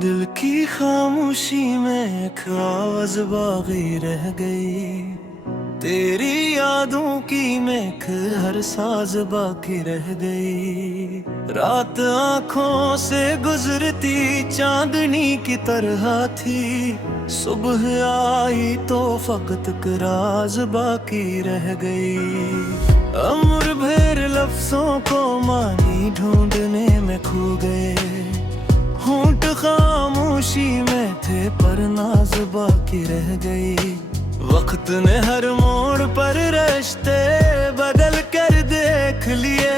दिल की खामोशी में एक आवाज बाकी रह गई, तेरी यादों की महक हर साज बाकी रह गई। रात आंखों से गुजरती चांदनी की तरह थी, सुबह आई तो फकत राज बाकी रह गई। अमर भर लफ्जों को मानी ढूंढने में खो गए, होंठ खामोशी में थे पर नाज बाकी रह गई। वक्त ने हर मोड़ पर रिश्ते बदल कर देख लिए,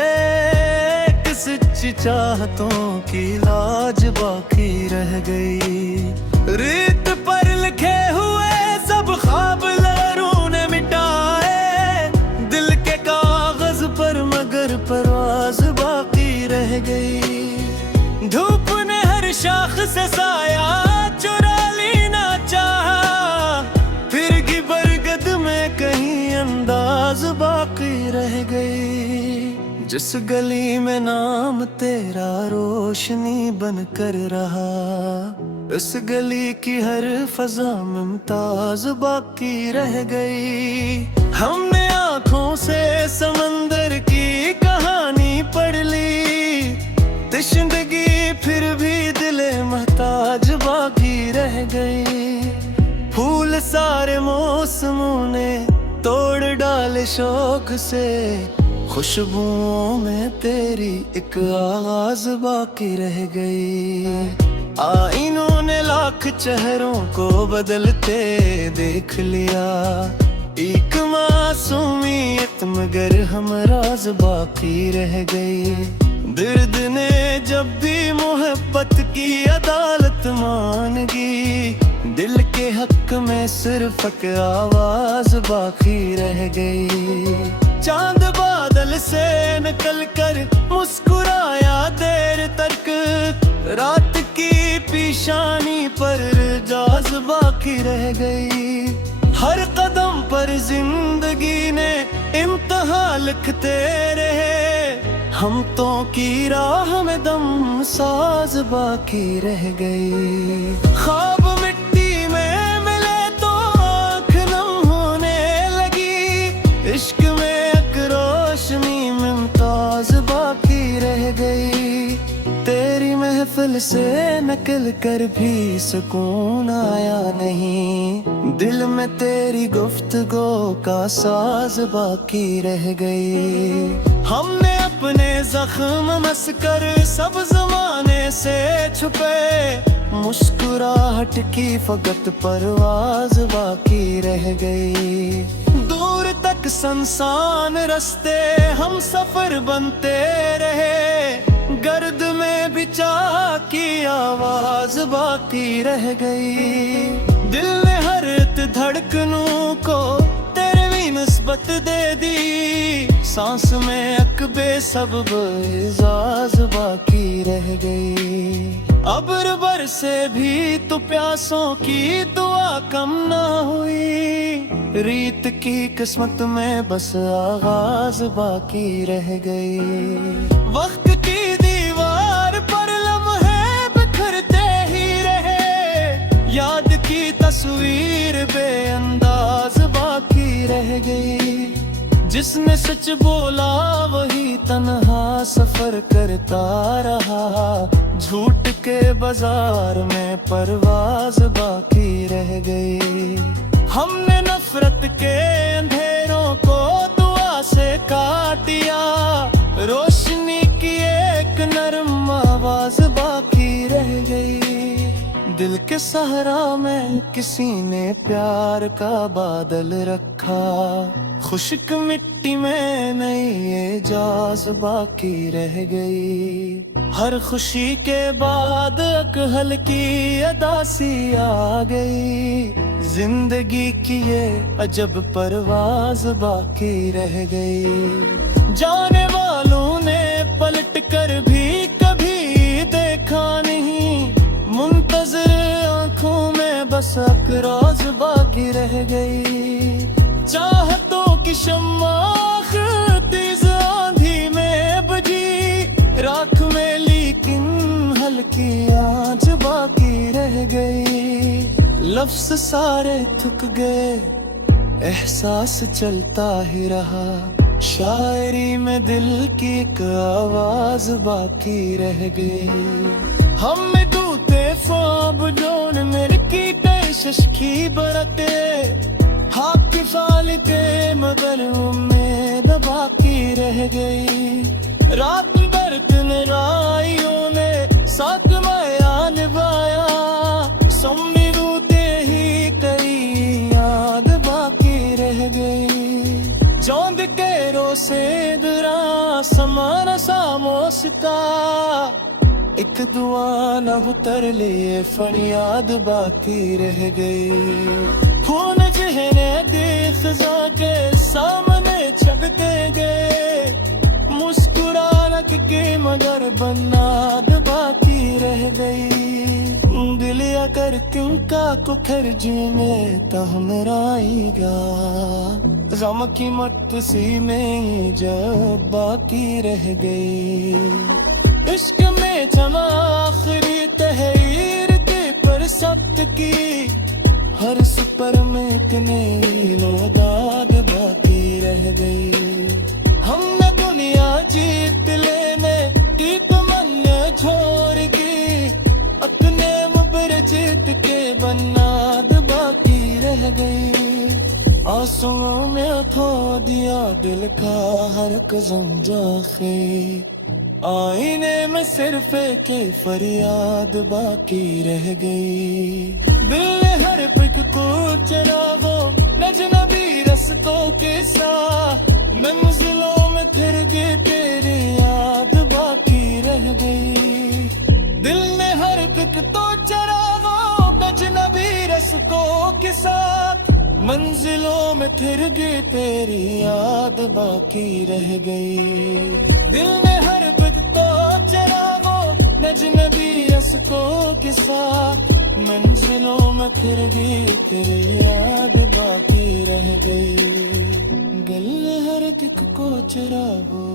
एक सच्ची चाहतों की लाज बाकी रह गई। रेत पर लिखे हुए सब ख्वाब लहरों ने मिटाए, दिल के कागज पर मगर परवाज बाकी रह गई। धूप ने हर शाख से साया चुरा लेना चाहा, फिर भी बरगद में कहीं अंदाज बाकी रह गई। जिस गली में नाम तेरा रोशनी बन कर रहा, उस गली की हर फजा मुमताज बाकी रह गई। हमने आंखों से समंदर की कहानी पढ़ ली, तिश्नगी फिर भी दिले महताज बाकी रह गई। फूल सारे मौसमों ने तोड़ डाले शौक से, खुशबुओं में तेरी एक आवाज बाकी रह गई। आईनों ने लाख चेहरों को बदलते देख लिया, एक मासूमियत मगर हमराज बाकी रह गई। दर्द ने जब भी मोहब्बत की अदालत मांगी, दिल के हक में सिर्फ एक आवाज बाकी रह गई। चांद बादल से निकल कर मुस्कुराया देर तक, रात की पेशानी पर जाज बाकी रह गई। हर कदम पर जिंदगी ने इम्तिहान लिखते रहे, हम तो की राह में दम साज बाकी रह गई। ख्वाब मिट्टी में मिले तो आँख नम होने लगी, इश्क में एक रोशनी मुमताज बाकी रह गई। तेरी महफिल से निकल कर भी सुकून आया नहीं, दिल में तेरी गुफ्तगू का साज बाकी रह गई। हमने अपने जख्म मसकर सब जमाने से छुपे, मुस्कुराहट की फकत परवाज बाकी रह गई। दूर तक संसान रास्ते हम सफर बनते रहे, गर्द में भी चाह की आवाज बाकी रह गई। दिल ने हर धड़कनों को तेरी निस्बत दे दी, सांस में एक बेसब्ब एजाज बाकी रह गई। अब्र बरसे भी तो प्यासों की दुआ कम ना हुई, रीत की किस्मत में बस आगाज बाकी रह गई। वक्त की दीवार पर लम्हे बिखरते ही रहे, याद की तस्वीर बेअंदाज बाकी रह गई। जिसने सच बोला वही तन्हा सफर करता रहा, झूठ के बाजार में परवाज बाकी रह गई। हमने नफरत के अंधेरों को दुआ से काटिया, रोशनी की एक नरम आवाज बाकी रह गई। दिल के सहरा में किसी ने प्यार का बादल रखा, खुश्क मिट्टी में नई एजाज बाकी रह गई। हर खुशी के बाद एक हल्की अदासी आ गई, जिंदगी की ये अजब परवाज बाकी रह गई। जाने वालों ने पलट कर भी कभी देखा नहीं, मुंतज़िर आंखों में बस एक राज बाकी रह गई। चाहतों की शम्मा तेज आंधी में बजी, राख में लेकिन हल्की आंच बाकी लफ्ज़ सारे थक गए, एहसास चलता ही रहा। शायरी में दिल की एक आवाज बाकी रह गई। हम टूटे ख्वाब जोन मेरे की पेशश की बरते, हाथ फालते मगर उम्मीद बाकी रह गई। रात बरतन राइयों ने साथ माया निभाया, सम्मी रूते ही कई याद बाकी रह गई। जौंद के रोसे दरा समान सामोसता, एक दुआ न उतर लिए फरियाद बाकी रह गई। खून जहने देख जाके सामने छपते गए, मुस्कुराना के मगर बनाद बाकी रह गई। दिल या कर तिनका को खर्जी में तहमराएगा, गम की मत सी में जब बाकी रह गई। इश्क में जमा आखिरी तहरीर के पर सब्त की, हर सुपर में इतने दाग बाकी रह गई। हमने दुनिया जीत लेने की तमन्ना छोड़ दी, अपने मुबर जीत के बनाद बाकी रह गई। आंसुओं में खो दिया दिल का हर कज़म जाखे, आईने में सिर्फ के फरियाद बाकी रह गई। दिल ने हर पिक को चरागो नजनबी रस्तों के साथ, मंजिलों में फिर के तेरी याद बाकी रह गई। दिल ने हर पिक तो चरागो नजनबी रस्तों के साथ, मंजिलों में फिर के तेरी याद बाकी रह गई। दिल ने हर पिक तो चरागो नजनबी रस्तों के साथ, मंजिलों में फिर भी तेरी याद बाकी रह गई। दिल हर दिक को चरागो,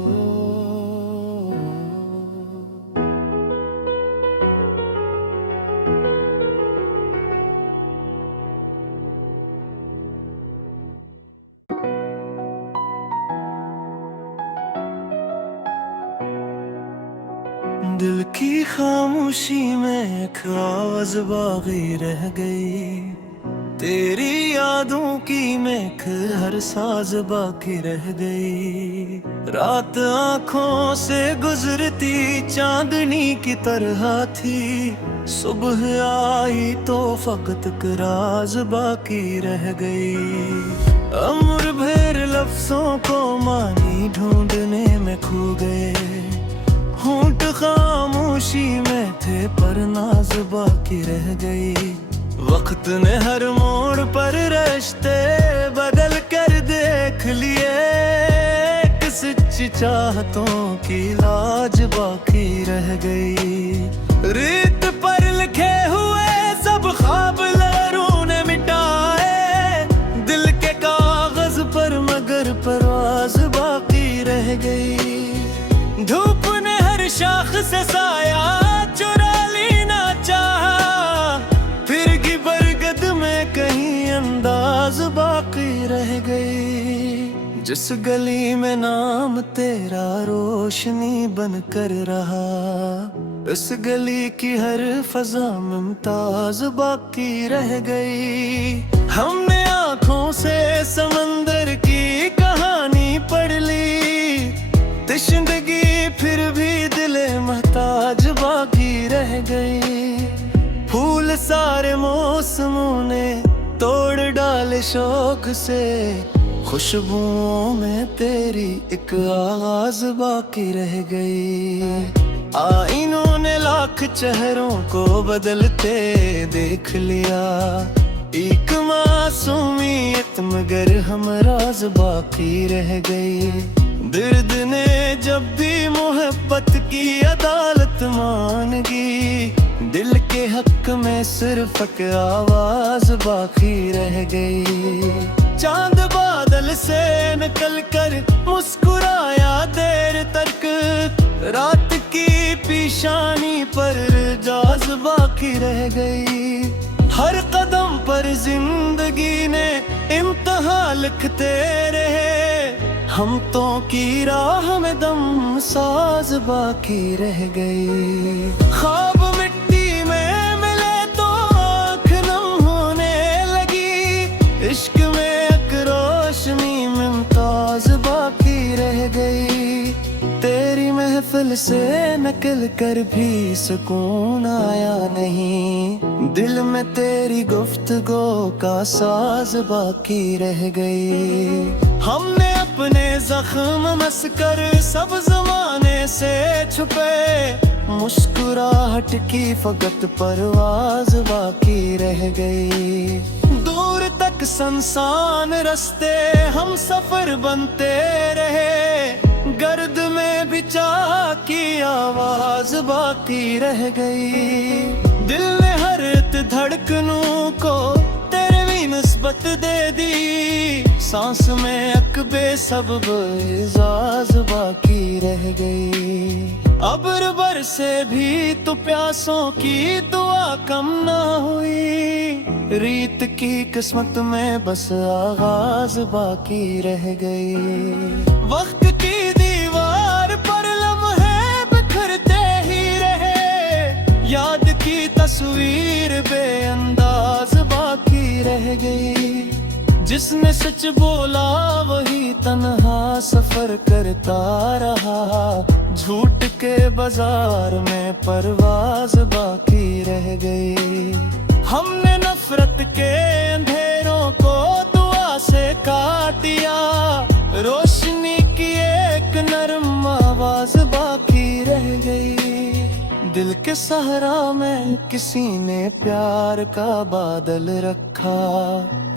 दिल की खामोशी में एक आवाज बाकी रह गई। तेरी यादों की महक हर साज बाकी रह गई। रात आंखों से गुजरती चांदनी की तरह थी, सुबह आई तो फकत राज बाकी रह गई। अमर भर लफ्जों को मानी ढूंढने में खो गए, होंठ खामोशी में थे पर नाज बाकी रह गई। वक्त ने हर मोड़ पर रिश्ते बदल कर देख लिए, एक सच्ची चाहतों की लाज बाकी रह गई। रेत पर लिखे हुए सब ख्वाब लहरों ने मिटाए, दिल के कागज पर मगर परवाज बाकी रह गई। धूप ने हर शाख से साया चुरा लेना चाहा, फिर की बरगद में कहीं अंदाज बाकी रह गई। जिस गली में नाम तेरा रोशनी बन कर रहा, इस गली की हर फजा मुमताज बाकी रह गई। हमने आंखों से समंदर की कहानी पढ़ ली, तिश्नगी फिर भी दिले महताज बाकी रह गई। फूल सारे मौसमों ने तोड़ डाले शौक से, खुशबुओं में तेरी एक आवाज बाकी रह गई। आईनों ने लाख चेहरों को बदलते देख लिया, एक मासूमियत मगर हमराज बाकी रह गई। दर्द ने जब भी मोहब्बत की अदालत मांगी, दिल के हक में सिर्फ एक आवाज बाकी रह गई। चांद बादल से निकल कर मुस्कुराया देर तक, रात की पेशानी पर जाज बाकी रह गई। हर कदम पर पर जिंदगी ने इम्तिहान लिखते रहे। हम तो की राह में दम साज बाकी रह गई। ख्वाब मिट्टी में मिले तो आँख नम होने लगी। इश्क में एक रोशनी मुमताज बाकी रह गई। तेरी महफिल से निकल कर भी सुकून आया नहीं। दिल में तेरी गुफ्तगू का साज बाकी रह गई। हमने अपने जख्म मसकर सब जमाने से छुपे। मुस्कुराहट की फकत परवाज बाकी रह गई। दूर तक संसान रास्ते हम सफर बनते रहे। गर्द में भी चाह की आवाज बाकी रह गई। दिल ने हर धड़कनों को तेरे भी निस्बत दे दी। सांस में एक बेसब्ब एजाज बाकी रह गई। अब्र बरसे भी तो प्यासों की दुआ कम ना हुई। रीत की किस्मत में बस आगाज बाकी रह गई। वक्त की दीवार पर लम्हे बिखरते ही रहे। याद की तस्वीर बेअंदाज बाकी रह गई। जिसने सच बोला वही तन्हा सफर करता रहा। झूठ के बाजार में परवाज बाकी रह गई। हमने नफरत के अंधेरों को दुआ से काट दिया। रोशनी की एक नरम आवाज बाकी रह गई। दिल के सहरा में किसी ने प्यार का बादल रखा।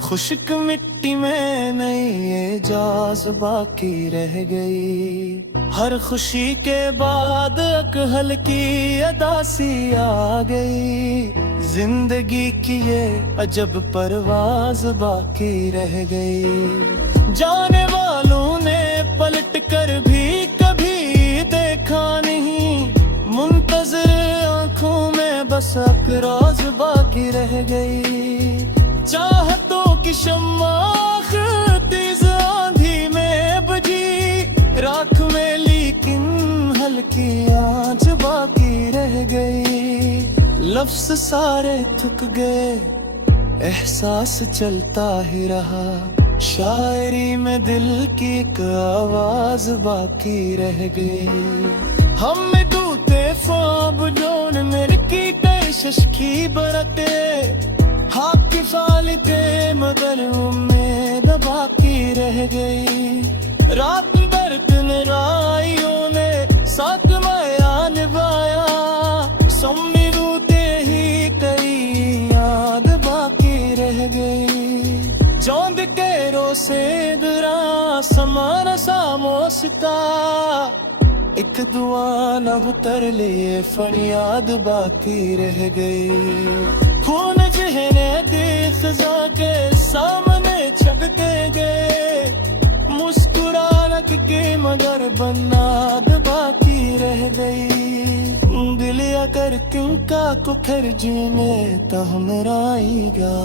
खुश्क मिट्टी में नई एजाज बाकी रह गई। हर खुशी के बाद एक हल्की अदासी आ गई। जिंदगी की ये अजब परवाज बाकी रह गई। जाने वालों ने पलट कर भी कभी देखा नहीं। मुंतज़िर आँखों में बस एक राज बाकी रह गई। चाहतों की शम्मा तेज आंधी में बजी। राख में लेकिन हल्की आँच बाकी रह गई। लफ्ज़ सारे थक गए, एहसास चलता ही रहा। शायरी में दिल की एक आवाज बाकी रह गई। हम में टूटे ख्वाब जोन मेरे की कशिश की बरते। हाँ की फालते मगर उम्मीद बाकी रह गई। रात बरतन राइयों ने साथ माया निभाया। सम्मी रूते ही कई याद बाकी रह गई। जौंद के रोसे गुरा समान सामोसता। एक दुआ न उतर लिए फरियाद बाकी रह गई। खून जहने देख जाके सामने छपते गए। मुस्कुराने के मगर बनाद बाकी रह गई। दिल अगर तिनका कुखर जीने तो हमराएगा।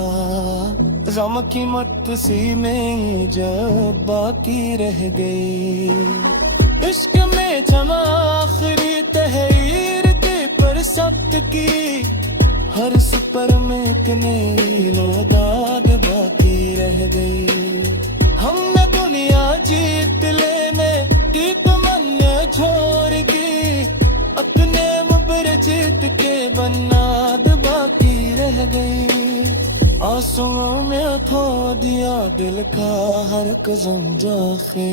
गम की मत सी में जब बाकी रह गई। इश्क में जमा आखिरी तहरीर के पर सब्त की। हर सुपर में एक नई दाद बाकी रह गई। हमने दुनिया जीत लेने की तमन्ना छोड़ दी। अपने मुबर जीत के बनाद बाकी रह गई। आंसुओं में खो दिया दिल का हर कज़म जाखे।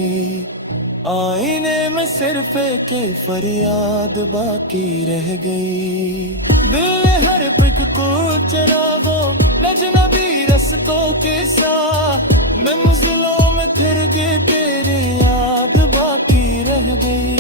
आईने में सिर्फ एक फरियाद बाकी रह गई। दिल ने हर पल को चरागों अजनबी रस्तों के साथ। मंजिलों में फिर गई तेरी याद बाकी रह गई।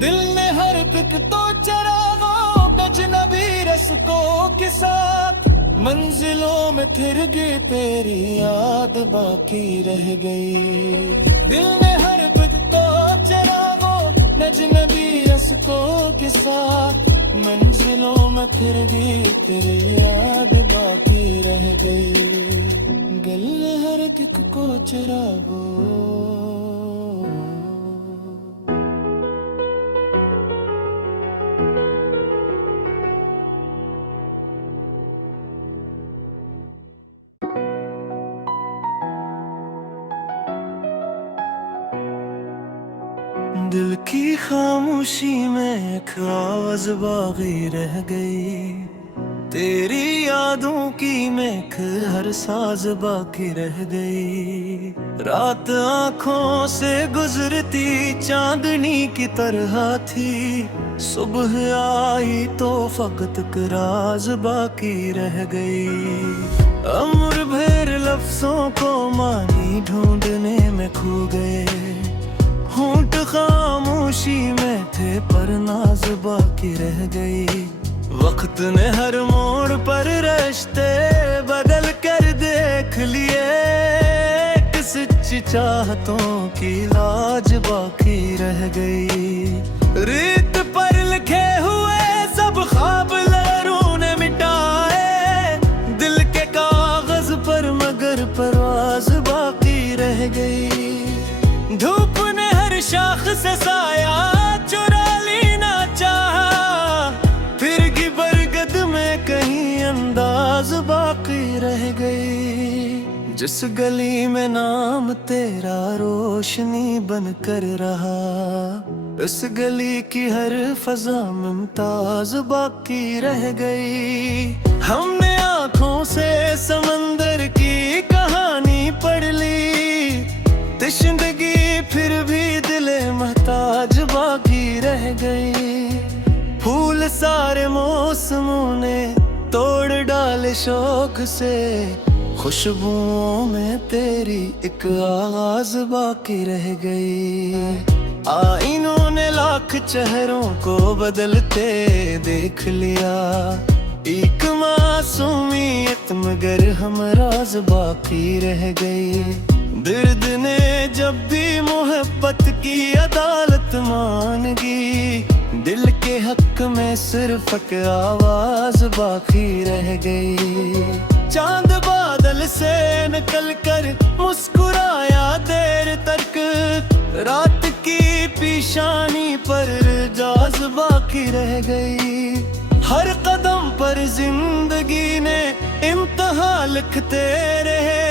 दिल ने हर पल तो चरागों अजनबी रस्तों के साथ। मंजिलों में फिर गई तेरी याद बाकी रह गई। दिल ने हर पल तो चरागों अजनबी रस्तों के साथ। मंजिलों में फिर भी तेरी याद बाकी रह गई। गले हर किक को चरावो, दिल की खामोशी में एक आवाज बागी रह गई। तेरी यादों की महक हर साज बाकी रह गई। रात आंखों से गुजरती चांदनी की तरह थी, सुबह आई तो फकत राज बाकी रह गई। अम्र भर लफ्जों को मानी ढूंढने में खो गए, होंठ खामोशी में थे पर नाज बाकी रह गई। वक्त ने हर मोड़ पर रिश्ते बदल कर देख लिए, एक सच्ची चाहतों की लाज बाकी रह गई। रेत पर लिखे हुए सब ख्वाब लहरों ने मिटाए, दिल के कागज पर मगर परवाज बाकी रह गई। धूप ने हर शाख से साया चुरा लेना चाहा, फिर भी बरगद में कहीं अंदाज बाकी रह गई। जिस गली में नाम तेरा रोशनी बन कर रहा, उस गली की हर फजा मुमताज बाकी रह गई। हमने आंखों से समंदर की कहानी पढ़ ली, तिश्नगी फिर भी दिले महताज बाकी रह गई। फूल सारे मौसमों ने तोड़ डाले शौक से, खुशबुओं में तेरी एक आवाज बाकी रह गई। आईनों ने लाख चेहरों को बदलते देख लिया, एक मासूमियत मगर हमराज बाकी रह गई। दर्द ने जब भी मोहब्बत की अदालत मांगी, दिल के हक में सिर्फ एक आवाज बाकी रह गई। चांद बादल से निकल कर मुस्कुराया देर तक, रात की पेशानी पर जाज बाकी रह गई। हर कदम पर जिंदगी ने इम्तिहा लिखते रहे,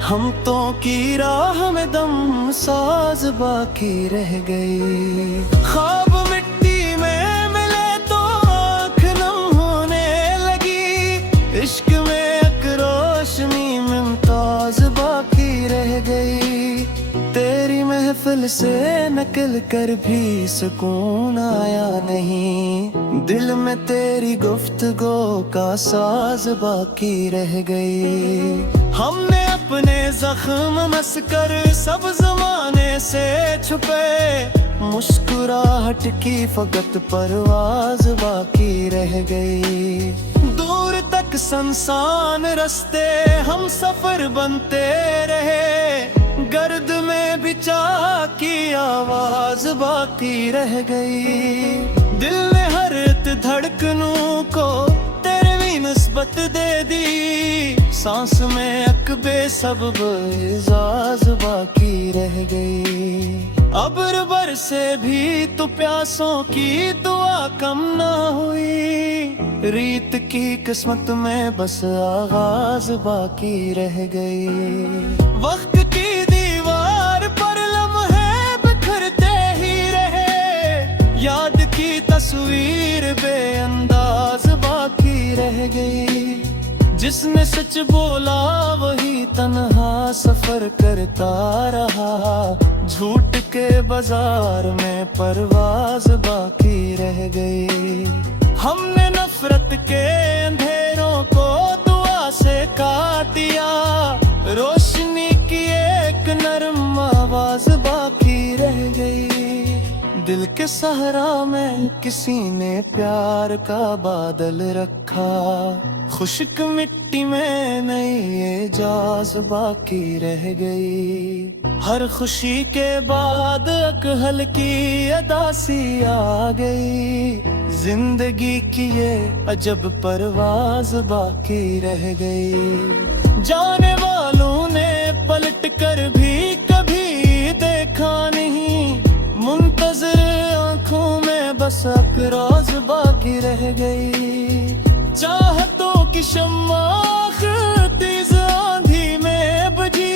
हम तो की राह में दम साज बाकी रह गई। ख्वाब मिट्टी में मिले तो आँख नम होने लगी, इश्क में एक रोशनी मुमताज बाकी रह गई। तेरी महफिल से निकल कर भी सुकून आया नहीं, दिल में तेरी गुफ्तगू का साज बाकी रह गई। हमने अपने जख्म मसकर सब जमाने से छुपे, मुस्कुराहट की फकत परवाज बाकी रह गई। दूर तक संसान रास्ते हम सफर बनते रहे, गर्द में भी चाह की आवाज बाकी रह गई। दिल ने हर धड़कनों को तेरी निस्बत दे दी, सांस में एक बेसब्ब एजाज बाकी रह गई। अब्र बरसे भी तो प्यासों की दुआ कम ना हुई, रीत की किस्मत में बस आगाज बाकी रह गई। वक्त की दीवार पर लम्हे बिखरते ही रहे, याद की तस्वीर बेअंदाज बाकी रह गई। जिसने सच बोला वही तन्हा सफर करता रहा, झूठ के बाजार में परवाज बाकी रह गई। हमने नफरत के अंधेरों को दुआ से काट दिया, रोशनी की एक नरम आवाज बाकी रह गई। दिल के सहरा में किसी ने प्यार का बादल रखा, खुश्क मिट्टी में नई एजाज बाकी रह गई। हर खुशी के बाद एक हल्की अदासी आ गई, जिंदगी की ये अजब परवाज बाकी रह गई। जाने वालों ने पलट कर भी कभी देखा नहीं, मुंतज़िर आंखों में बस अकराज बाकी रह गई। चाहतों की शम्मा तेज आंधी में बजी,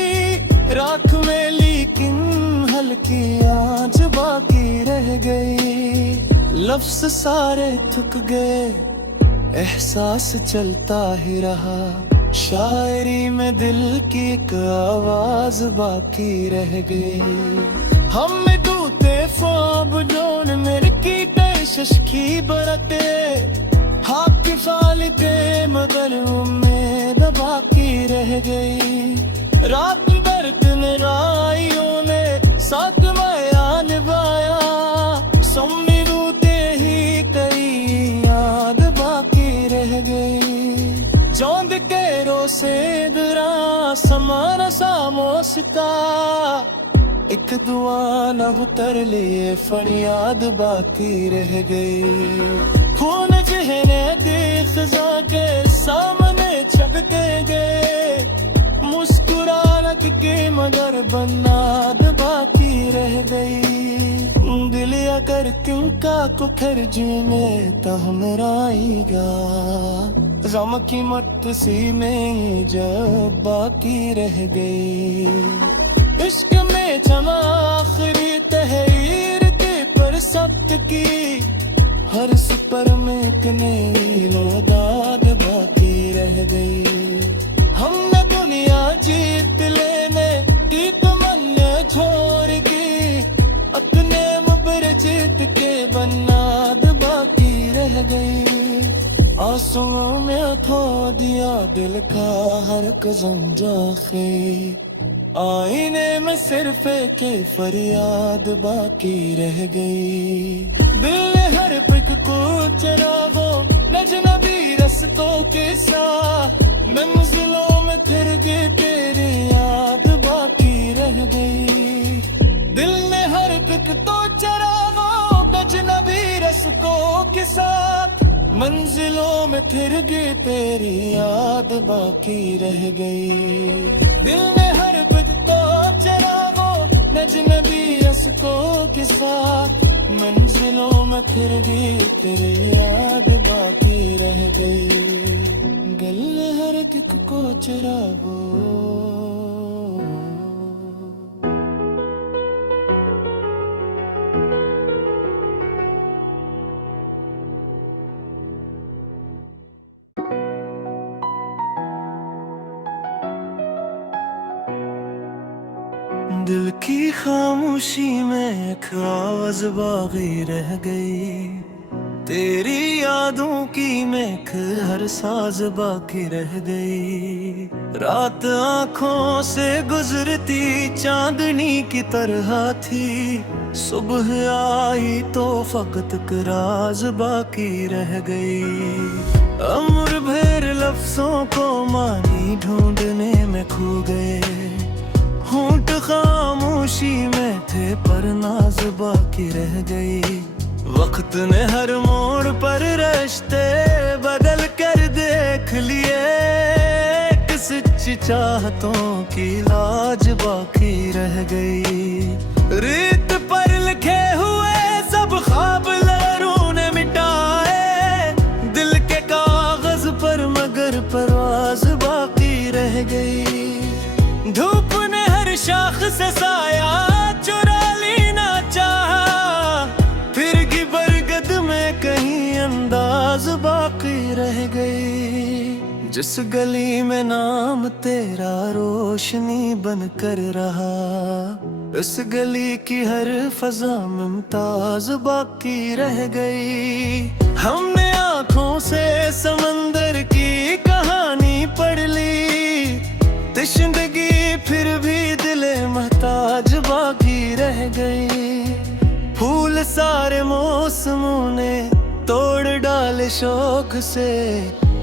राख में लेकिन हल्की आंच बाकी रह गई। लफ्ज़ सारे थक गए, एहसास चलता ही रहा, शायरी में दिल की एक आवाज बाकी रह गई। हम टूटे ख्वाब जोन मेरे की शशकी बरते, हाक फालते मगर उम्मीद बाकी रह गई। रात बरत राइयों ने साथ माया निभाया, सम्मी रूते ही कई याद बाकी रह गई। चौंद के रोसे दुरा समान सामोस का, एक दुआ न उतर लिए फरियाद बाकी रह गई। खून जहने देख के सामने छपके गए, मुस्कुराने के मगर बनाद बाकी रह गई। दिल अगर तिनका को खर्जी में तहमराएगा, गम की मत सी में जब बाकी रह गई। इश्क में जमा आखिरी तहरीर के पर सख्त की, हर सुपर में एक नई दाद बाकी रह गई। हमने दुनिया जीत लेने की तमन्ना छोड़ दी, अपने मुबर जीत के बनाद बाकी रह गई। आंसुओं में खो दिया दिल का हर कज़म जाखे, आईने में सिर्फ एक फरियाद बाकी रह गई। दिल ने हर पल को चरागो नजनबी रस्तों के साथ, मंजिलों में फिर गई तेरी याद बाकी रह गई। दिल ने हर पल तो चरागो नजनबी रस्तों के साथ, मंजिलों में फिर गई तेरी याद बाकी रह गई। दिल ने हर पल तो चरागो नजनबी रस्तों के साथ, मंजिलों में फिर भी तेरी याद बाकी रह गई। गले हर एक को चरागो, दिल की खामोशी में एक आवाज बाकी रह गई। तेरी यादों की महक हर साज बाकी रह गई। रात आंखों से गुजरती चांदनी की तरह थी, सुबह आई तो फकत राज बाकी रह गई। उम्र भर लफ्जों को मानी ढूंढने में खो गए, होंठ खामोशी में थे पर नाज बाकी रह गई। वक्त ने हर मोड़ पर रिश्ते बदल कर देख लिए, एक सच्ची चाहतों की लाज बाकी रह गई। रेत पर लिखे हुए सब ख्वाब लहरों ने मिटाए, दिल के कागज पर मगर परवाज बाकी रह गई। धूप ने हर शाख से साया चुरा लेना चाहा, फिर भी बरगद में कहीं अंदाज बाकी रह गई। जिस गली में नाम तेरा रोशनी बन कर रहा, उस गली की हर फजा मुमताज बाकी रह गई। हमने आंखों से समंदर की कहानी पढ़ ली, तिश्नगी फिर भी दिले महताज बाकी रह गई। फूल सारे मौसमों ने तोड़ डाले शौक से,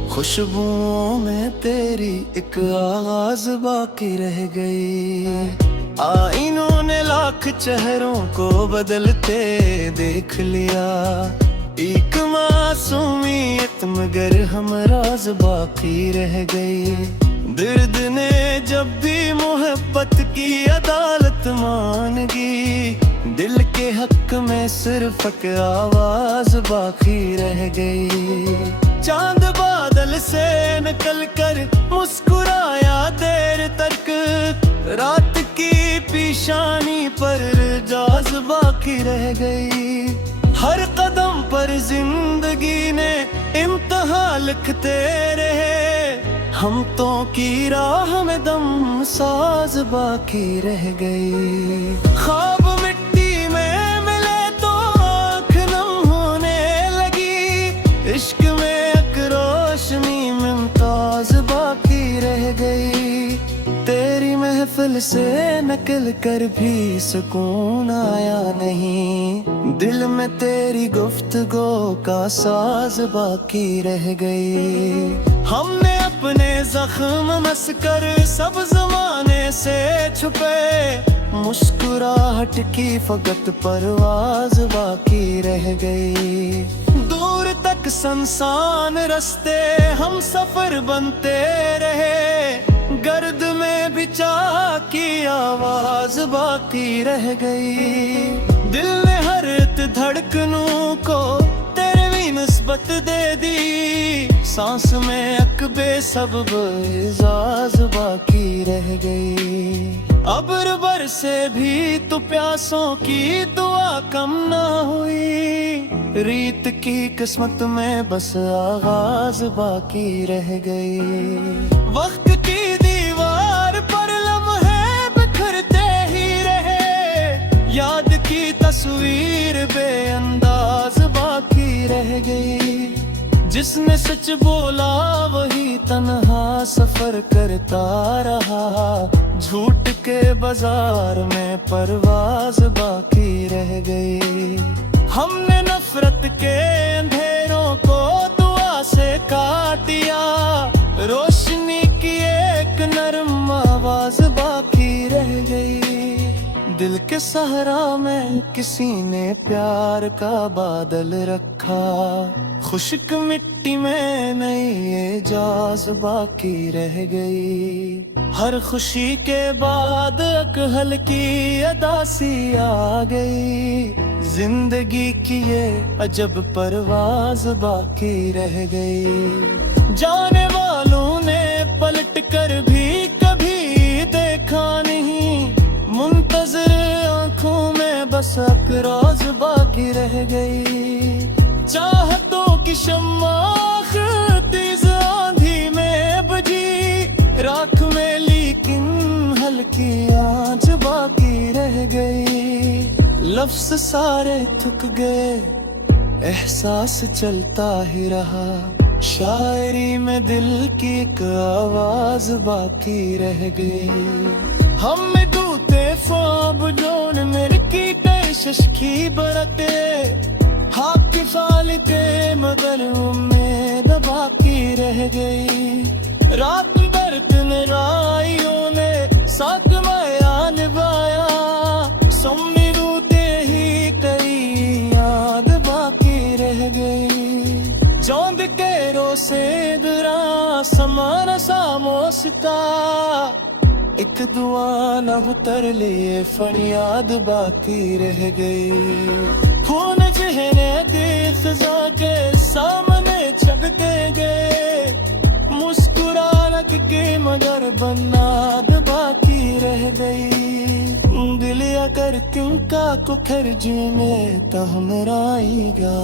खुशबुओं में तेरी एक आवाज बाकी रह गई। आईनों ने लाख चेहरों को बदलते देख लिया, एक मासूमियत मगर हम राज बाकी रह गए। दर्द ने जब भी मोहब्बत की अदालत मांगी, दिल के हक में सिर्फ एक आवाज बाकी रह गई। चांद बादल से निकल कर मुस्कुराया देर तक, रात की पेशानी पर जाज बाकी रह गई। हर कदम पर जिंदगी ने इम्तिहान लिखते रहे, हम तो की राह में दम साज बाकी रह गई। ख्वाब मिट्टी में मिले तो आँख नम होने लगी, इश्क में एक रोशनी मुमताज बाकी रह गई। तेरी महफिल से निकल कर भी सुकून आया नहीं, दिल में तेरी गुफ्तगू का साज बाकी रह गई। हमने अपने जख्म मसकर सब जमाने से छुपे, मुस्कुराहट की फकत परवाज बाकी रह गई। दूर तक संसान रास्ते हम सफर बनते रहे, गर्द में भी चाह की आवाज बाकी रह गई। दिल ने हर धड़कनों को तेरी निस्बत दे दी, सांस में एक बेसबब एजाज बाकी रह गई। अब्र बरसे भी तो प्यासों की दुआ कम ना हुई, रीत की किस्मत में बस आगाज बाकी रह गई। वक्त की दीवार पर लम्हे बिखरते ही रहे, याद की तस्वीर बेअंदाज बाकी रह गई। जिसने सच बोला वही तन्हा सफर करता रहा, झूठ के बाजार में परवाज बाकी रह गई। हमने नफरत के अंधेरों को दुआ से काट दिया, रोशनी की एक नरम आवाज बाकी रह गई। दिल के सहरा में किसी ने प्यार का बादल रखा, खुश्क मिट्टी में नई एजाज बाकी रह गई। हर खुशी के बाद एक हल्की अदासी आ गई, जिंदगी की ये अजब परवाज बाकी रह गई। जाने वालों ने पलट कर भी कभी देखा नहीं, मुंतज़िर आंखों में बस एक रोज बाकी रह गई। चाहतों की शम्मा तेज आंधी में बजी, राख में लेकिन हल्की आंच बाकी रह गई। लफ्ज़ सारे थक गए, एहसास चलता ही रहा, शायरी में दिल की एक आवाज बाकी रह गई। हम टूटे ख्वाब जोन मेरे की पेशश की बरते, हाथ की फालते मगर उम्मीद बाकी रह गई। रात बरत राइयों ने साथ माया निभाया, सुम्मी रूते ही कई याद बाकी रह गई। जोंद के रोसे दरा समान सामोसता, एक दुआ न उतर लिए फरियाद बाकी रह गई। खून जहने देख जाके सामने चकते गए, मुस्कुरा लग के मगर बनाद बाकी रह गई। दिल अगर तिनका को खर्जे में तो हमराएगा,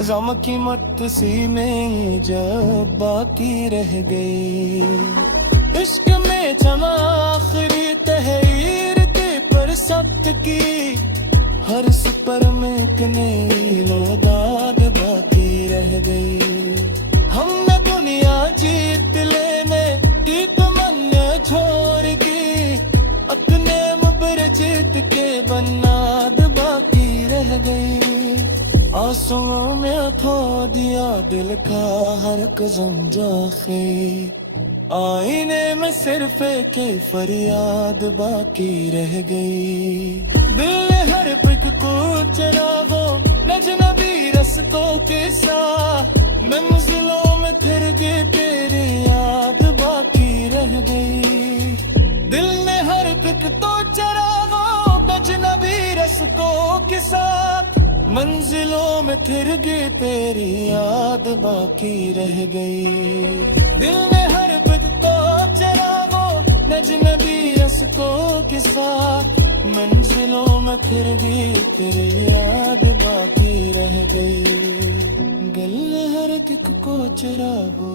गम की मत सीने जब बाकी रह गई। इश्क में जमा आखिरी तहरीर के पर सब्त की, हर सुपर में कने दाद बाकी रह गई। हमने दुनिया जीत लेने की तमन्ना छोड़ की, अपने मुबर जीत के बनाद बाकी रह गई। आंसुओं में खो दिया दिल का हर कज़म जाखे, आईने में सिर्फ एक फरियाद बाकी रह गई। दिल ने हर पिक को चरागो नजनबी रस रस्कों के साथ मंजिलों में फिर गए तेरी याद बाकी रह गई। दिल ने हर पिक तो चरागों अजनबी रस्कों के साथ मंजिलों में फिर गए तेरी याद बाकी रह गई। दिल ने हर पिक तो चरागों अजनबी रस्कों के साथ मंजिलों में फिर भी तेरी याद बाकी रह गई। गले हर एक को चरागो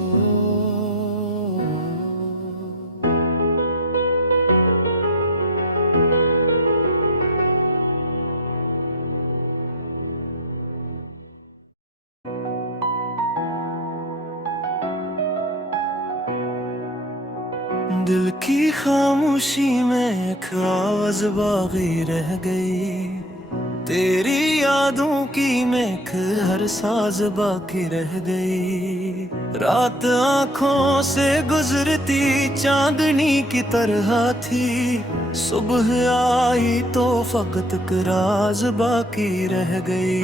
दिल की खामोशी में एक आवाज बाकी रह गई। तेरी यादों की महक हर साज बाकी रह गई। रात आंखों से गुजरती चांदनी की तरह थी, सुबह आई तो फकत राज बाकी रह गई।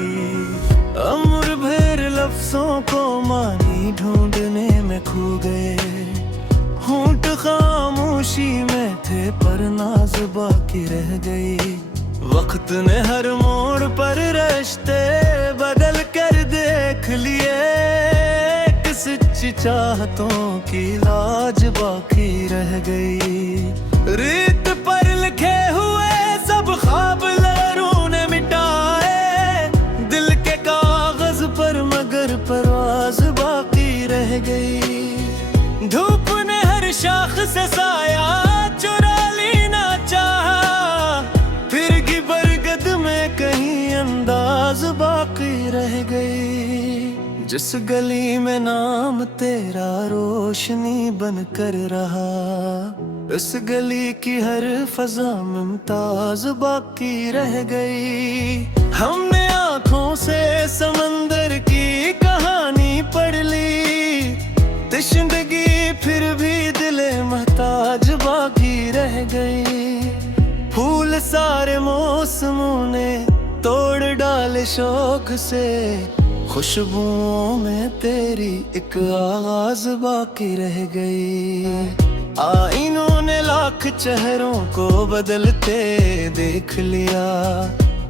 उम्र भर लफ्जों को मानी ढूंढने में खो गए, होंठ खामोशी में थे पर नाज बाकी रह गई। वक्त ने हर मोड़ पर रिश्ते बदल कर देख लिए, एक सच्ची चाहतों की लाज बाकी रह गई। रेत पर लिखे हुए सब ख्वाब लहरों ने मिटाए, दिल के कागज पर मगर परवाज बाकी रह गई। धूप ने हर शाख से साया चुरा लेना चाहा, फिर भी बरगद में कहीं अंदाज बाकी रह गई। जिस गली में नाम तेरा रोशनी बन कर रहा, उस गली की हर फजा मुमताज बाकी रह गई। हमने आंखों से समंदर की कहानी पढ़ ली, तिश्नगी फिर भी दिले महताज बाकी रह गई। फूल सारे मौसमों ने तोड़ डाले शौक से, खुशबुओं में तेरी एक आवाज बाकी रह गई। आईनों ने लाख चेहरों को बदलते देख लिया,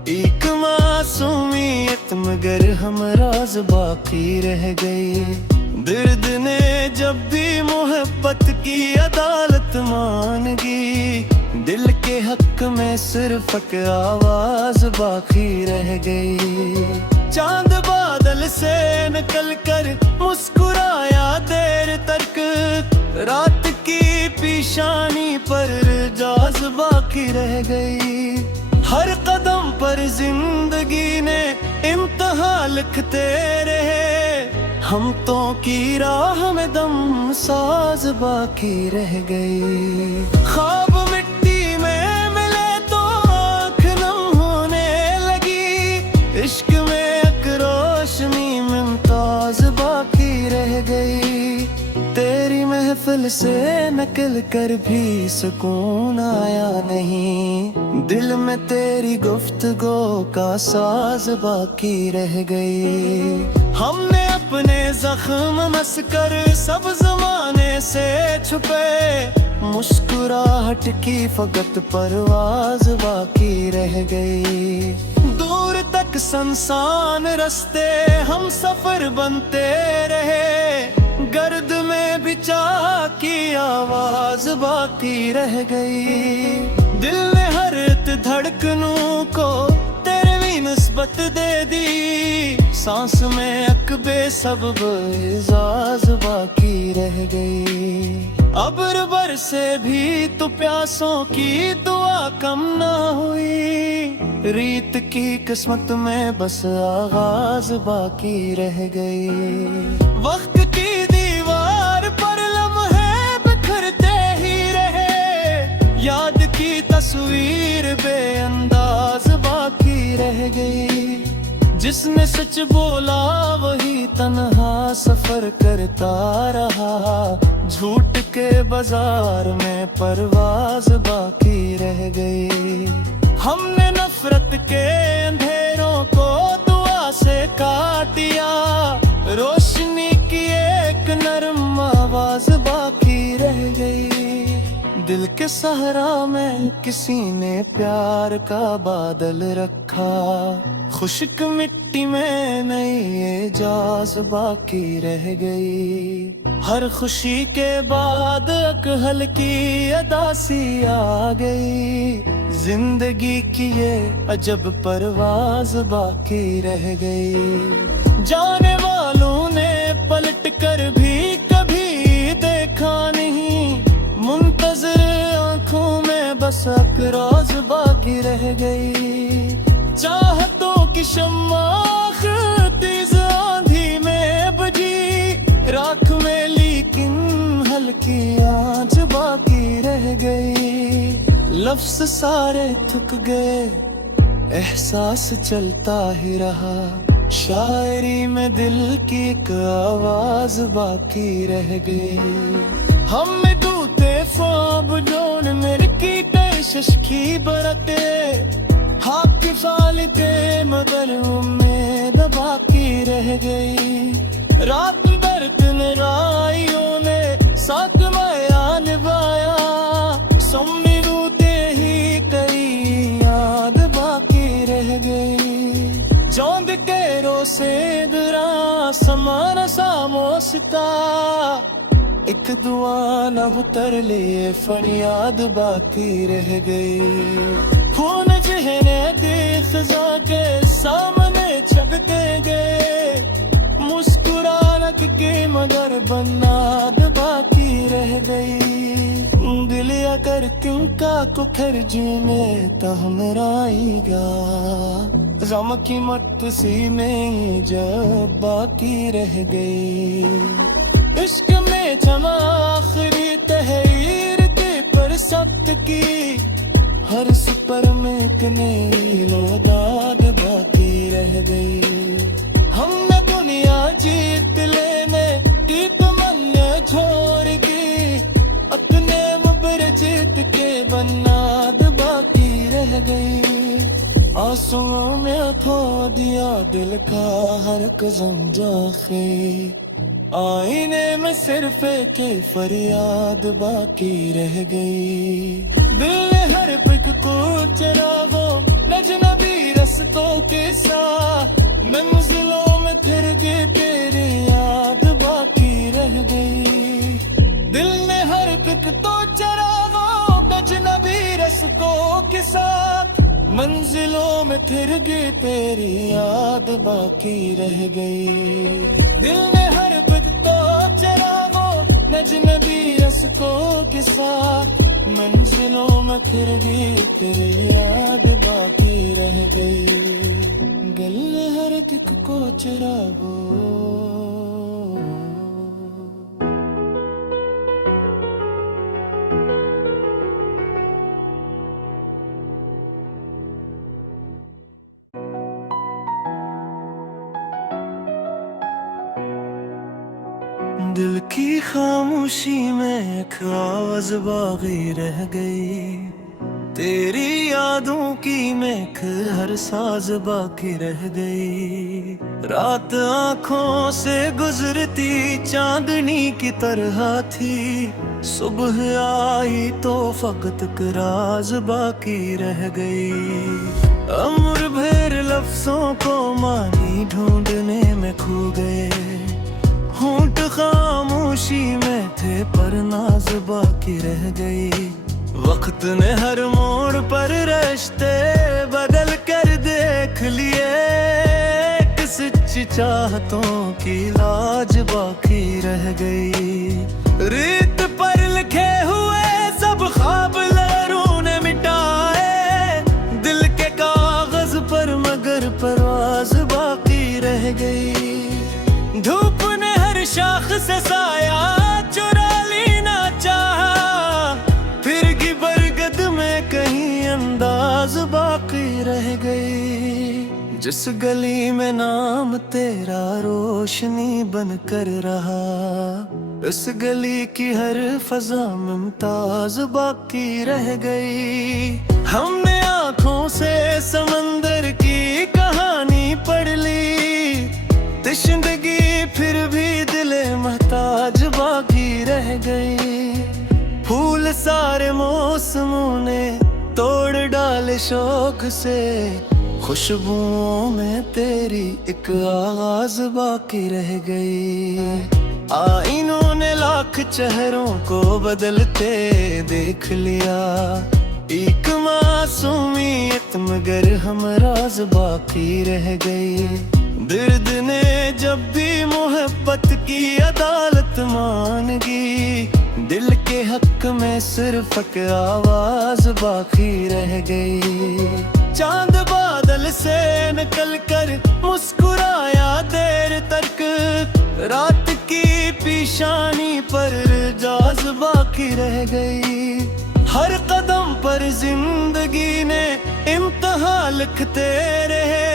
एक मासूमियत मगर हमराज बाकी रह गई। दर्द ने जब भी मोहब्बत की अदालत मांगी, दिल के हक में सिर्फ एक आवाज बाकी रह गई। चांद बादल से निकल कर मुस्कुराया देर तक, रात की पेशानी पर जाज बाकी रह गई। हर कदम पर जिंदगी ने इम्तिहान लिखते रहे, हम तो की राह में दम साज बाकी रह गई। ख्वाब मिट्टी में मिले तो आँख नम होने लगी, इश्क में एक रोशनी मुमताज बाकी रह गई। तेरी महफिल से निकल कर भी सुकून आया नहीं, दिल में तेरी गुफ्तगू का साज बाकी रह गई। हमने अपने जख्म मसकर सब जमाने से छुपे, मुस्कुराहट की फकत परवाज बाकी रह गई। दूर तक संसान रास्ते हम सफर बनते रहे, गर्द में भी चाह की आवाज बाकी रह गई। दिल ने हर धड़कनों को तेरे भी निस्बत दे दी, सांस में अकबे सबब एजाज बाकी रह गई। अब्र बरसे भी तो प्यासों की दुआ कम ना हुई, रीत की किस्मत में बस आगाज बाकी रह गई। वक्त की दीवार पर लम्हे बिखरते ही रहे, याद की तस्वीर बेअंदाज बाकी रह गई। जिसने सच बोला वही तन्हा सफर करता रहा, झूठ के बाजार में परवाज बाकी रह गई। हमने नफरत के अंधेरों को दुआ से काटी, के सहरा में किसी ने प्यार का बादल रखा, खुश्क मिट्टी में नई एजाज बाकी रह गई। हर खुशी के बाद एक हल्की अदासी आ गई, जिंदगी की ये अजब परवाज बाकी रह गई। जाने वालों ने पलट कर भी कभी देखा नहीं, मुंतज़िर आंखों में बस एक रोज बाकी रह गई। चाहतों की शम्मा तेज आंधी में बजी, राख में लेकिन हल्की आंच बाकी रह गई। लफ्ज़ सारे थक गए, एहसास चलता ही रहा, शायरी में दिल की एक आवाज बाकी रह गई। हम टूटे ख्वाब जोन मेरे की पेशश की बरते, हाथ की फालते मगर उम्मीद बाकी रह गई। रात बरत निराइयों ने साथ माया निभाया, सम्मी रूते ही कई याद बाकी रह गई। जौंद के रोसे दरा समान सामोसता, एक दुआ न उतर लिए फरियाद बाकी रह गई। खून जहने देख के सामने चकते गए, मुस्कुराने की मगर बनाद बाकी रह गई। दिल अगर क्योंका कुखर जीने तो हमराएगा, गम की मत सीने जब बाकी रह गई। इश्क में जमा आखिरी तहरीर के पर सब्त की, हर सुपर में एक नई दाद बाकी रह गई। हमने दुनिया जीत लेने की तमन्ना छोड़ की, अपने मुबर जीत के बनाद बाकी रह गई। आंसुओं में खो दिया दिल का हर कज़म जाखे, आईने में सिर्फ एक फरियाद बाकी रह गई। दिल ने हर पिक को चरागो नजनबी रस्तों के साथ, मंजिलों में फिर के तेरी याद बाकी रह गई। दिल ने हर पिक तो चरागो नजनबी रस्तों के साथ, मंजिलों में फिर गई तेरी याद बाकी रह गई। दिल ने हर पग तो चरागो नजनबी रस्कों के साथ, मंजिलों में फिर गई तेरी याद बाकी रह गई। दिल ने हर दिक को चरागो। दिल की खामोशी में एक आवाज बाकी रह गई, तेरी यादों की महक हर साज बाकी रह गई। रात आंखों से गुजरती चांदनी की तरह थी, सुबह आई तो फकत एक राज बाकी रह गई। उम्र भर लफ्जों को मानी ढूंढने में खो गए, होंठ खामोशी में थे पर नाज बाकी रह गई। वक्त ने हर मोड़ पर रिश्ते बदल कर देख लिए, एक सच्ची चाहतों की लाज बाकी रह गई। रेत पर लिखे हुए सब ख्वाब लहरों ने मिटाए, दिल के कागज पर मगर परवाज बाकी रह गई। धूप ने हर शाख से साया चुरा लेना चाहा, फिर की बरगद में कहीं अंदाज बाकी रह गई। जिस गली में नाम तेरा रोशनी बन कर रहा, इस गली की हर फजा मुमताज बाकी रह गई। हमने आंखों से समंदर की कहानी पढ़ ली, तिश्नदगी फिर भी दिले महताज बाकी रह गई। फूल सारे मौसमों ने तोड़ डाले शौक से, खुशबुओं में तेरी एक आवाज बाकी रह गई। आईनों ने लाख चेहरों को बदलते देख लिया, एक मासूमियत मगर हम राज बाकी रह गई। दर्द ने जब भी मोहब्बत की अदालत मांगी, दिल के हक में सिर्फ एक आवाज बाकी रह गई। चांद बादल से निकल कर मुस्कुराया देर तक, रात की पेशानी पर राज बाकी रह गई। हर कदम पर जिंदगी ने इम्तिहान लिखते रहे,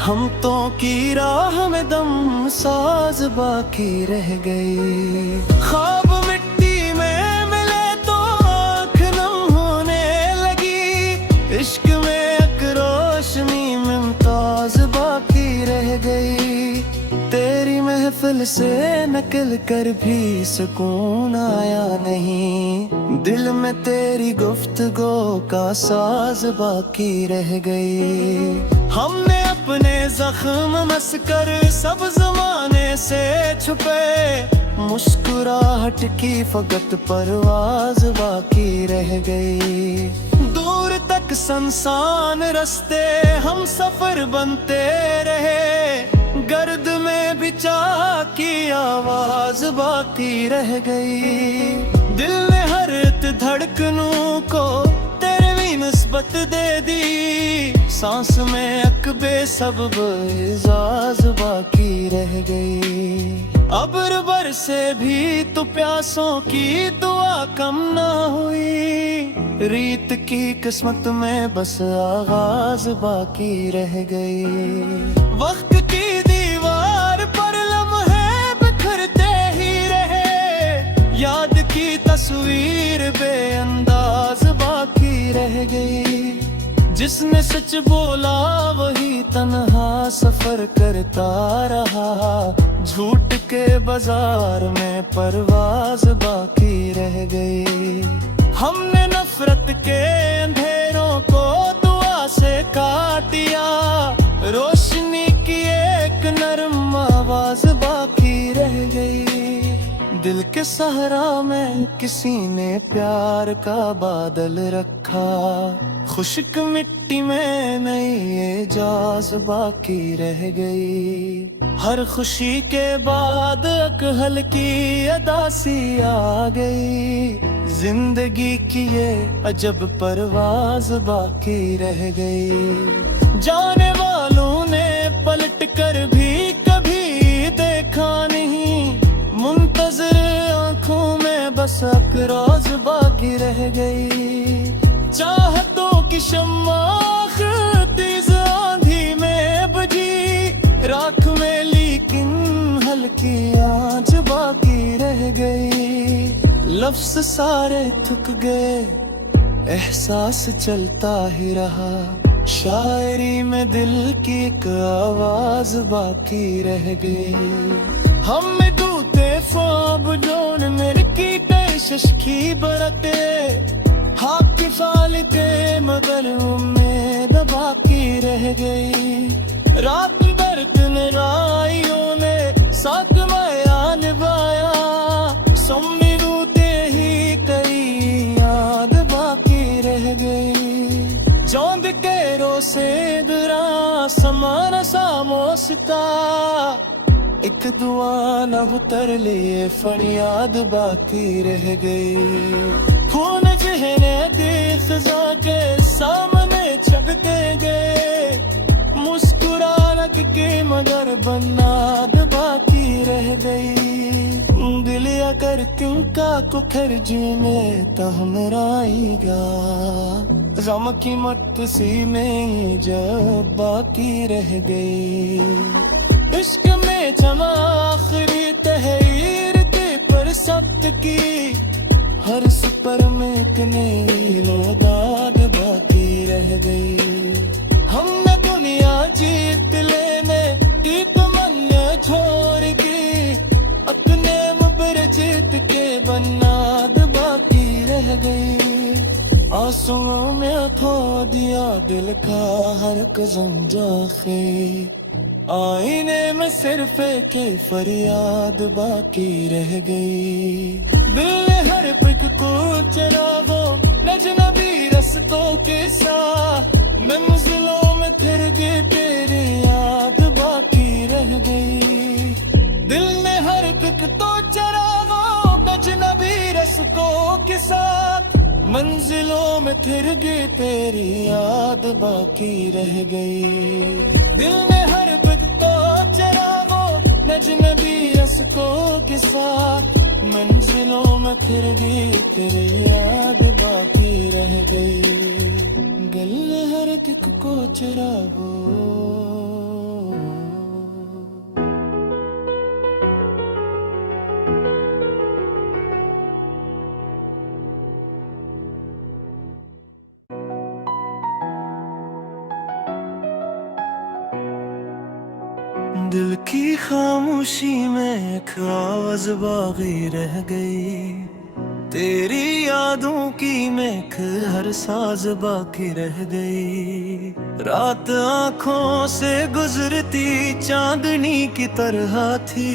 हम तो की राह में दम साज बाकी रह गई। ख्वाब मिट्टी में मिले तो आँख नम होने लगी, इश्क में एक रोशनी मुमताज बाकी रह गई। तेरी महफिल से निकल कर भी सुकून आया नहीं, दिल में तेरी गुफ्तगू का साज बाकी रह गई। हमने अपने जख्म मसकर सब जमाने से छुपे, मुस्कुराहट की फकत परवाज बाकी रह गई। दूर तक संसान रास्ते हम सफर बनते रहे, गर्द में भी चाह की आवाज बाकी रह गई। दिल ने हर धड़कनों को तेरे भी निस्बत दे दी, सांस में एक बेसबब एजाज बाकी रह गई। अब्र बरसे भी तो प्यासों की दुआ कम ना हुई, रीत की किस्मत में बस आगाज बाकी रह गई। वक्त की दीवार पर लम्हे बिखरते ही रहे, याद की तस्वीर बेअंदाज बाकी रह गई। जिसने सच बोला वही तन्हा सफर करता रहा, झूठ के बाजार में परवाज बाकी रह गई। हमने नफरत के अंधेरों को दुआ से काट दिया, रोशनी की एक नरम आवाज बाकी रह गई। दिल के सहरा में किसी ने प्यार का बादल रखा, खुश्क मिट्टी में नई एजाज बाकी रह गई। हर खुशी के बाद एक हल्की अदासी आ गई, जिंदगी की ये अजब परवाज बाकी रह गई। जाने वालों ने पलट कर भी कभी देखा नहीं, मुंतज़िर आंखों में बस एक राज बाकी रह गई। चाहतों की शम्मा तेज आंधी में बजी, राख में लेकिन हल्की आंच बाकी रह गई। लफ्ज़ सारे थक गए, एहसास चलता ही रहा, शायरी में दिल की एक आवाज बाकी रह गई। हम टूटे ख्वाब जोन मेरे की पेशश की बरते, हाथ की फालते मगर उम्मीद बाकी रह गई। रात दर्द राइयों ने साथ माया निभाया, सुम्मी रूते ही कई याद बाकी रह गई। जौंद के रोसे दुरा समान सामोसता, एक दुआ न उतर लिए फरियाद बाकी रह गई। खून जहने देख जाके सामने छपते गए, मुस्कुराना के मगर बनाद बाकी रह गई। दिल अगर तिनका कुखर में तो हमराएगा, गम की मत सी में जब बाकी रह गई। इश्क में जमा आखिरी तहरीर के पर सब्त की, हर सुपर में इतने दाद बाकी रह गई। हमने दुनिया जीत लेने की तमन्ना छोड़ के, अपने मुबर जीत के बनाद बाकी रह गई। दिया दिल का हर कज़म जाखे, आईने में सिर्फ एक फरियाद बाकी रह गई। दिल ने हर पिक को चरागो अजनबी रस्तों के साथ, मंजिलों में फिर भी तेरी याद बाकी रह गई। दिल ने हर पिक तो चरागो अजनबी रस्तों के साथ, मंजिलों में फिर भी तेरी याद बाकी रह गई। दिल ने हर पिक तो चरागो अजनबी रस्तों के साथ, मंजिलों में फिर भी तेरी याद बाकी रह गई। गल हर दिक को चरागो। दिल की खामोशी में एक आवाज बागी रह गई, तेरी यादों की महक हर साज बाकी रह गई। रात आंखों से गुजरती चांदनी की तरह थी,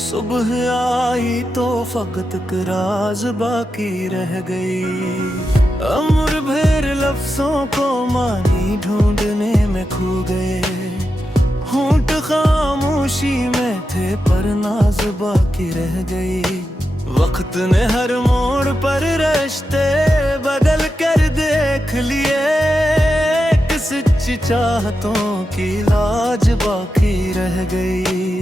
सुबह आई तो फकत राज बाकी रह गई। अमर भर लफ्जों को मानी ढूंढने में खो गए, होंठ खामोशी में थे पर नाज बाकी रह गई। वक्त ने हर मोड़ पर रिश्ते बदल कर देख लिए, एक सच्ची चाहतों की लाज बाकी रह गई।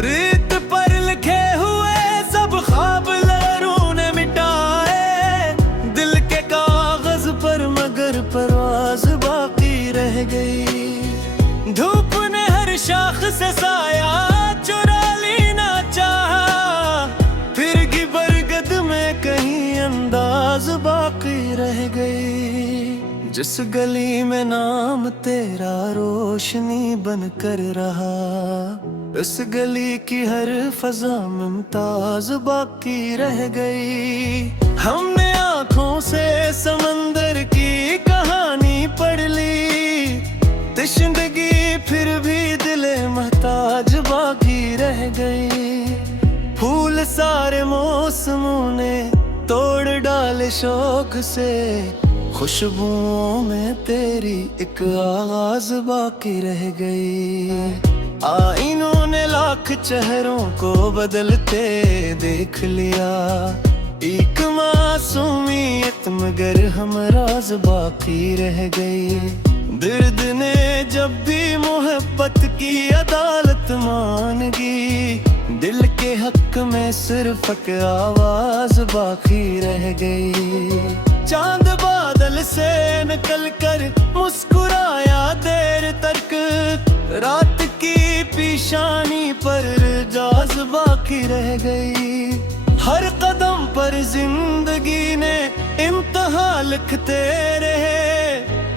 रेत पर लिखे हुए सब ख्वाब लहरों ने मिटाए, दिल के कागज पर मगर परवाज बाकी रह गई। धूप ने हर शाख से साया चुरा लेना चाहा, फिर भी बरगद में कहीं अंदाज बाकी रह गई। जिस गली में नाम तेरा रोशनी बन कर रहा, उस गली की हर फजा मुमताज बाकी रह गई। हमने आंखों से समंदर की कहानी पढ़ ली, तिश्नगी फिर भी दिले महताज बाकी रह गई। फूल सारे मौसमों ने तोड़ डाले शौक से, खुशबुओं में तेरी एक आवाज बाकी रह गई। आईनों ने लाख चेहरों को बदलते देख लिया, एक मासूमियत मगर हमराज बाकी रह गई। दर्द ने जब भी मोहब्बत की अदालत मांगी, दिल के हक में सिर्फ एक आवाज बाकी रह गई। चांद बादल से निकल कर मुस्कुराया देर तक, रात की पेशानी पर जाज बाकी रह गई। हर कदम पर जिंदगी ने इम्तिहा लिखते रहे,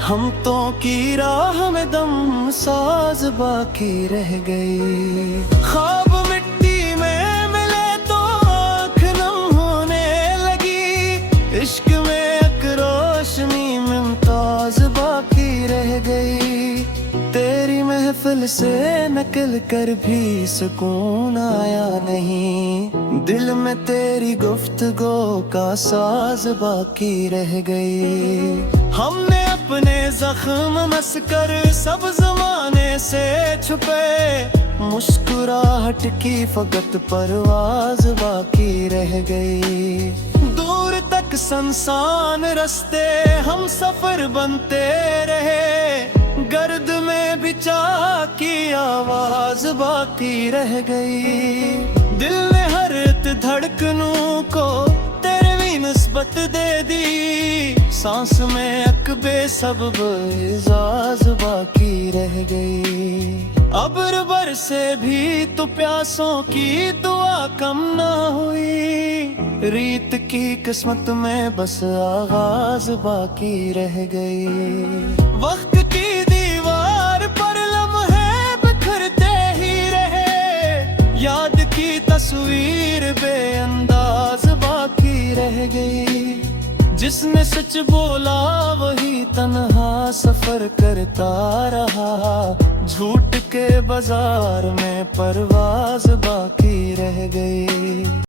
हम तो की राह में दम साज बाकी रह गई। ख्वाब मिट्टी में मिले तो आँख नम होने लगी, इश्क में एक रोशनी मुमताज बाकी रह गई। तेरी महफिल से निकल कर भी सुकून आया नहीं, दिल में तेरी गुफ्तगू का साज बाकी रह गई। हमने अपने जख्म मसकर सब जमाने से छुपे, मुस्कुराहट की फकत परवाज बाकी रह गई। दूर तक संसान रास्ते हम सफर बनते रहे, गर्द में भी चाह की आवाज बाकी रह गई। दिल ने हर धड़कनों को तेरी निस्बत दे दी, सांस में एक बेसब्ब एजाज बाकी रह गई। अब्र बरसे भी तो प्यासों की दुआ कम ना हुई, रीत की किस्मत में बस आगाज बाकी रह गई। वक्त की दीवार पर लम्हे बिखरते ही रहे, याद की तस्वीर बेअंदाज बाकी रह गई। जिसने सच बोला वही तन्हा सफर करता रहा, झूठ के बाजार में परवाज बाकी रह गई।